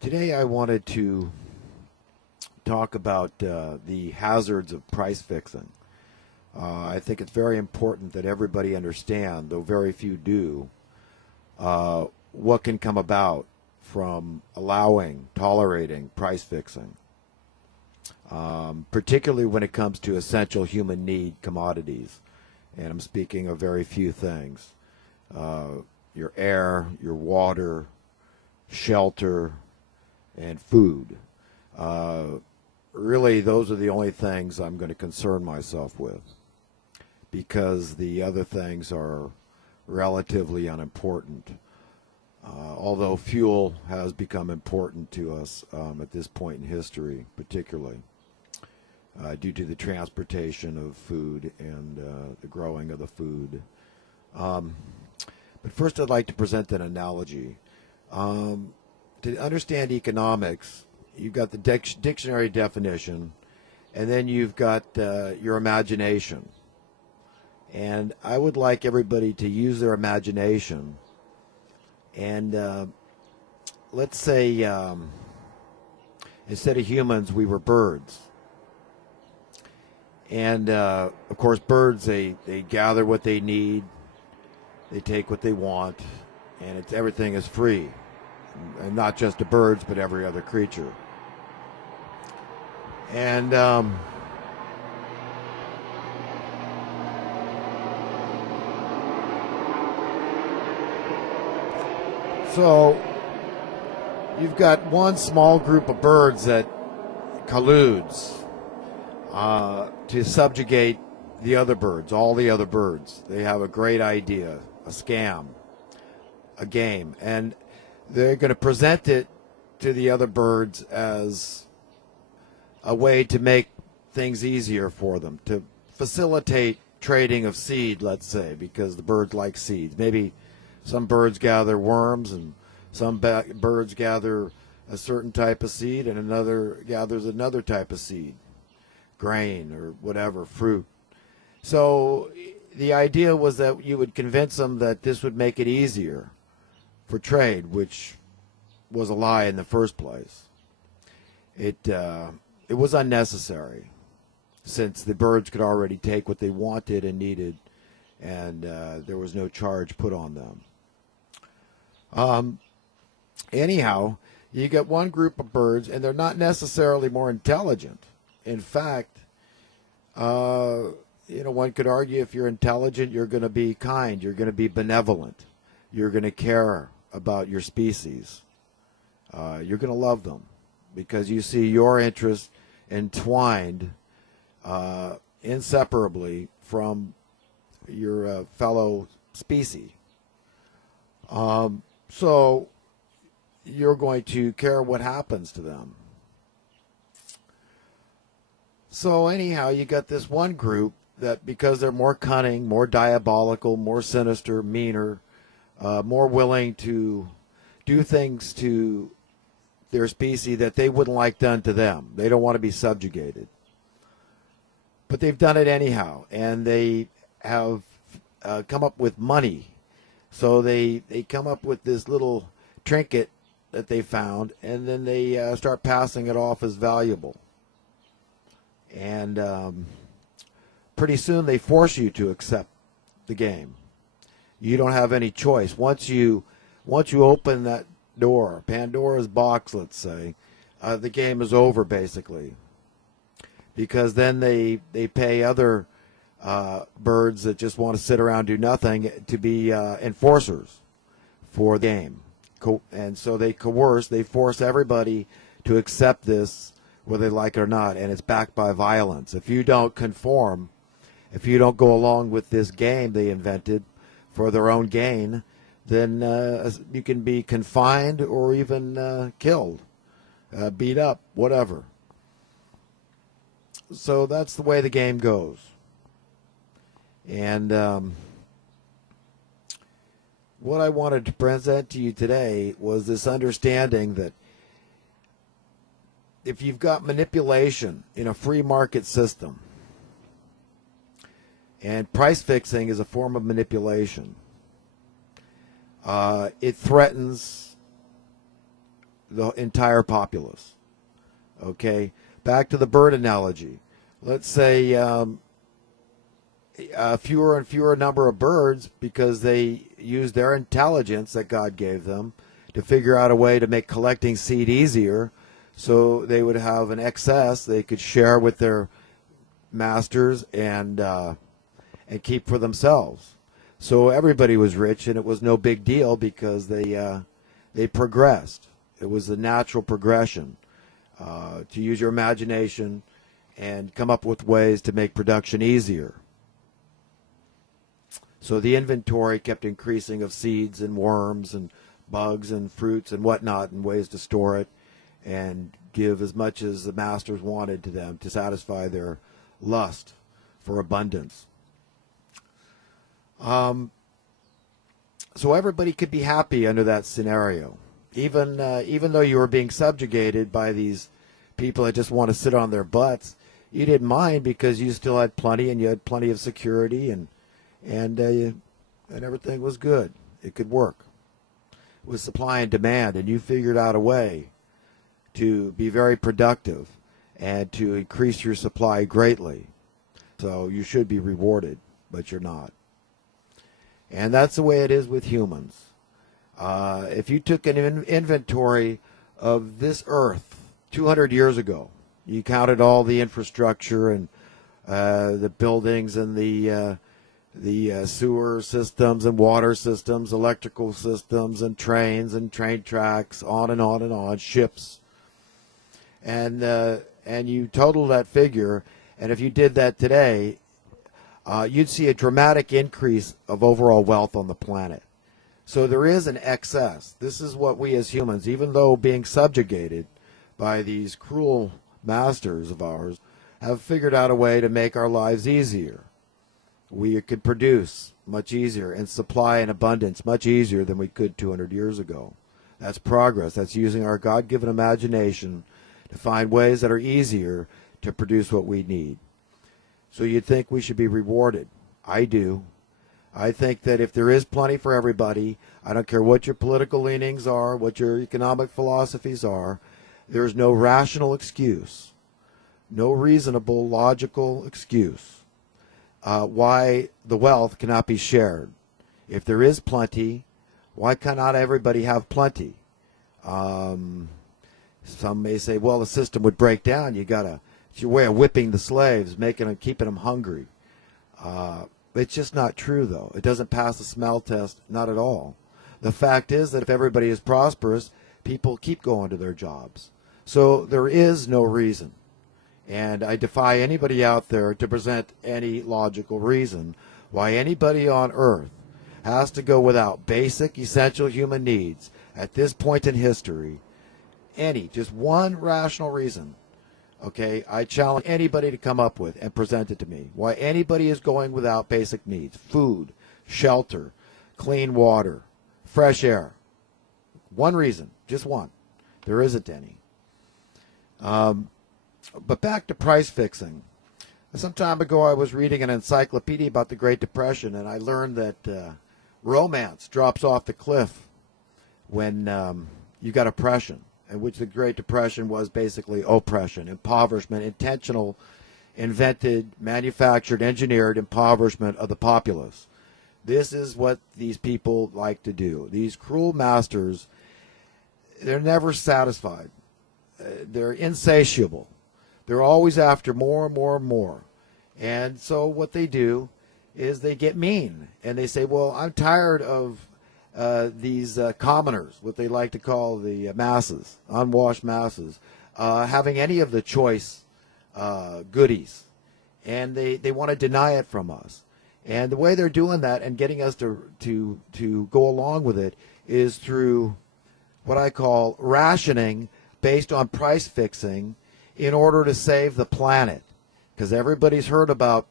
Today I wanted to talk about the hazards of price fixing. I think it's very important that everybody understand, though very few do, what can come about from tolerating price fixing, particularly when it comes to essential human need commodities. And I'm speaking of very few things. Your air, your water, shelter, and food. Really, those are the only things I'm going to concern myself with, because the other things are relatively unimportant. Although fuel has become important to us at this point in history, particularly due to the transportation of food and the growing of the food. But first, I'd like to present an analogy. To understand economics, you've got the dictionary definition, and then you've got your imagination. And I would like everybody to use their imagination. And let's say instead of humans, we were birds. And of course, birds, they gather what they need, they take what they want, and everything is free. And not just the birds, but every other creature. And so you've got one small group of birds that colludes to subjugate the other birds, all the other birds. They have a great idea, a scam, a game, and they're going to present it to the other birds as a way to make things easier for them, to facilitate trading of seed, let's say, because the birds like seeds. Maybe some birds gather worms, and some birds gather a certain type of seed, and another gathers another type of seed, grain or whatever, fruit. So the idea was that you would convince them that this would make it easier for trade, which was a lie in the first place. It was unnecessary, since the birds could already take what they wanted and needed, and there was no charge put on them. Anyhow, you get one group of birds, and they're not necessarily more intelligent. In fact, one could argue if you're intelligent, you're going to be kind, you're going to be benevolent, you're going to care about your species. You're going to love them because you see your interest entwined inseparably from your fellow species. So you're going to care what happens to them. So anyhow, you got this one group that, because they're more cunning, more diabolical, more sinister, meaner, more willing to do things to their species that they wouldn't like done to them. They don't want to be subjugated. But they've done it anyhow, and they have come up with money. So they come up with this little trinket that they found, and then they start passing it off as valuable. And pretty soon they force you to accept the game. You don't have any choice. Once you open that door, Pandora's box, let's say, the game is over basically, because then they pay other birds that just want to sit around do nothing to be enforcers for the game, and so they force everybody to accept this, whether they like it or not, and it's backed by violence. If you don't conform, if you don't go along with this game they invented for their own gain, then you can be confined or even killed, beat up, whatever. So that's the way the game goes. And what I wanted to present to you today was this understanding that if you've got manipulation in a free market system, and price fixing is a form of manipulation, it threatens the entire populace. Okay, back to the bird analogy. Let's say a fewer and fewer number of birds, because they use their intelligence that God gave them to figure out a way to make collecting seed easier, so they would have an excess they could share with their masters and keep for themselves. So everybody was rich, and it was no big deal because they progressed. It was the natural progression to use your imagination and come up with ways to make production easier. So the inventory kept increasing of seeds and worms and bugs and fruits and whatnot, and ways to store it and give as much as the masters wanted to them to satisfy their lust for abundance. So everybody could be happy under that scenario, even though you were being subjugated by these people that just want to sit on their butts. You didn't mind because you still had plenty, and you had plenty of security, and everything was good. It could work. It was supply and demand, and you figured out a way to be very productive and to increase your supply greatly. So you should be rewarded, but you're not. And that's the way it is with humans. If you took an inventory of this earth 200 years ago, you counted all the infrastructure and the buildings and the sewer systems and water systems, electrical systems and train tracks, on and on and on, ships. And you total that figure, and if you did that today, you'd see a dramatic increase of overall wealth on the planet. So there is an excess. This is what we as humans, even though being subjugated by these cruel masters of ours, have figured out a way to make our lives easier. We could produce much easier and supply in abundance much easier than we could 200 years ago. That's progress. That's using our God-given imagination to find ways that are easier to produce what we need. So you'd think we should be rewarded. I do. I think that if there is plenty for everybody, I don't care what your political leanings are, what your economic philosophies are, there's no rational excuse, no reasonable, logical excuse why the wealth cannot be shared. If there is plenty, why cannot everybody have plenty? Some may say, well, the system would break down. It's your way of whipping the slaves, keeping them hungry. It's just not true, though. It doesn't pass the smell test, not at all. The fact is that if everybody is prosperous, people keep going to their jobs. So there is no reason. And I defy anybody out there to present any logical reason why anybody on earth has to go without basic, essential human needs at this point in history. Just one rational reason. Okay, I challenge anybody to come up with and present it to me. Why anybody is going without basic needs: food, shelter, clean water, fresh air. One reason, just one. There isn't any. But back to price fixing. Some time ago I was reading an encyclopedia about the Great Depression, and I learned that romance drops off the cliff when you got oppression, in which the Great Depression was basically oppression, impoverishment, intentional, invented, manufactured, engineered impoverishment of the populace. This is what these people like to do. These cruel masters, they're never satisfied. They're insatiable. They're always after more and more and more. And so what they do is they get mean, and they say, well, I'm tired of these commoners, what they like to call the masses, unwashed masses, having any of the choice goodies. And they want to deny it from us. And the way they're doing that and getting us to go along with it is through what I call rationing based on price fixing in order to save the planet. Because everybody's heard about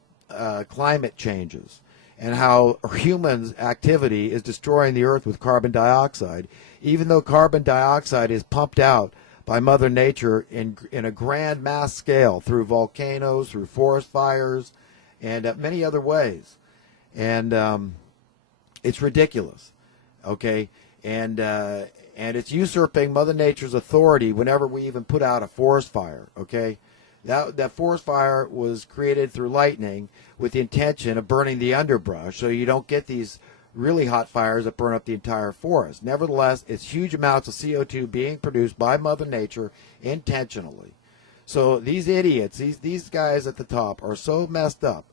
climate changes and how humans' activity is destroying the earth with carbon dioxide, even though carbon dioxide is pumped out by Mother Nature in a grand mass scale through volcanoes, through forest fires, and many other ways. And it's ridiculous, okay? And And it's usurping Mother Nature's authority whenever we even put out a forest fire, okay? That forest fire was created through lightning with the intention of burning the underbrush so you don't get these really hot fires that burn up the entire forest. Nevertheless, it's huge amounts of CO2 being produced by Mother Nature intentionally. So these idiots, these guys at the top are so messed up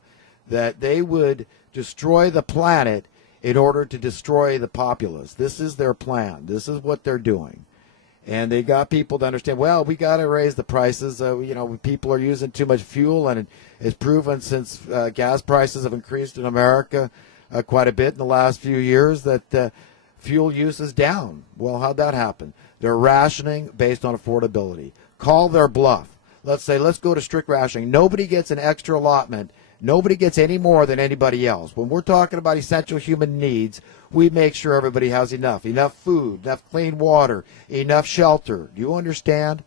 that they would destroy the planet in order to destroy the populace. This is their plan. This is what they're doing. And they got people to understand, well, we got to raise the prices. People are using too much fuel, and it's proven since gas prices have increased in America quite a bit in the last few years that fuel use is down. Well, how'd that happen? They're rationing based on affordability. Call their bluff. Let's go to strict rationing. Nobody gets an extra allotment. Nobody gets any more than anybody else. When we're talking about essential human needs, we make sure everybody has enough food, enough clean water, enough shelter. Do you understand?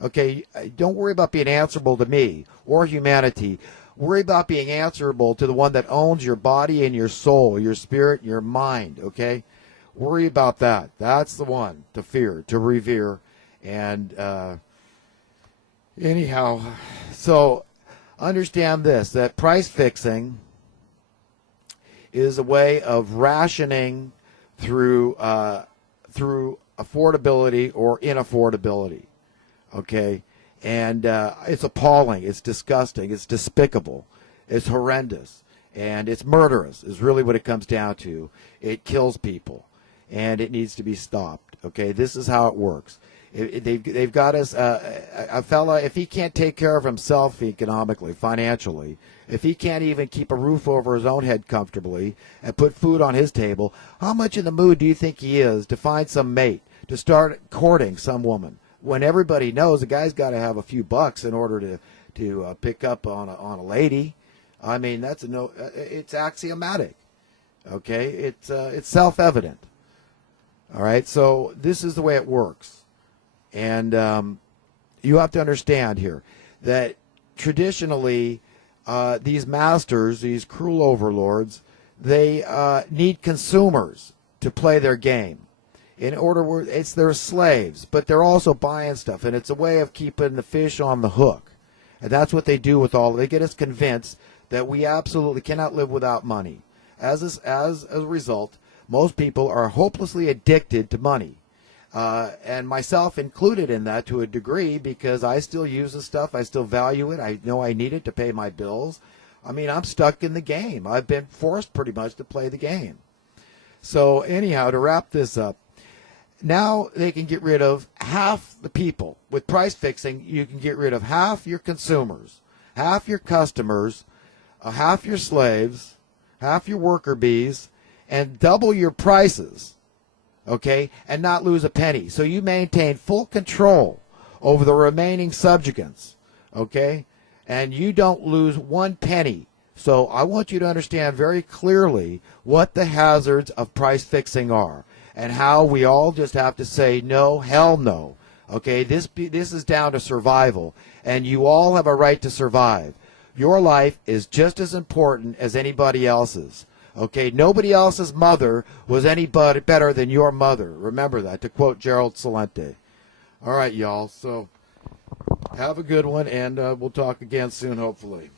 Okay, don't worry about being answerable to me or humanity. Worry about being answerable to the one that owns your body and your soul, your spirit, and your mind, okay? Worry about that. That's the one to fear, to revere. And anyhow, so understand this, that price fixing is a way of rationing through affordability or inaffordability, okay? And it's appalling, it's disgusting, it's despicable, it's horrendous, and it's murderous is really what it comes down to. It kills people, and it needs to be stopped, okay? This is how it works. They've got us, a fella, if he can't take care of himself economically, financially, if he can't even keep a roof over his own head comfortably and put food on his table, how much in the mood do you think he is to find some mate, to start courting some woman? When everybody knows the guy's got to have a few bucks in order to pick up on a lady. I mean, it's axiomatic, okay? It's self-evident, all right? So this is the way it works. And you have to understand here that traditionally these masters, these cruel overlords, they need consumers to play their game. It's their slaves, but they're also buying stuff, and it's a way of keeping the fish on the hook. And that's what they do they get us convinced that we absolutely cannot live without money. As a result, most people are hopelessly addicted to money. And myself included in that to a degree, because I still use the stuff. I still value it. I know I need it to pay my bills. I mean, I'm stuck in the game. I've been forced pretty much to play the game. So anyhow, to wrap this up, now they can get rid of half the people. With price fixing, you can get rid of half your consumers, half your customers, half your slaves, half your worker bees, and double your prices, okay, and not lose a penny. So you maintain full control over the remaining subjugants, okay, and you don't lose one penny. So I want you to understand very clearly what the hazards of price fixing are and how we all just have to say no, hell no, okay? This is down to survival, and you all have a right to survive. Your life is just as important as anybody else's. Okay, nobody else's mother was any better than your mother. Remember that, to quote Gerald Celente. All right, y'all. So have a good one, and we'll talk again soon, hopefully.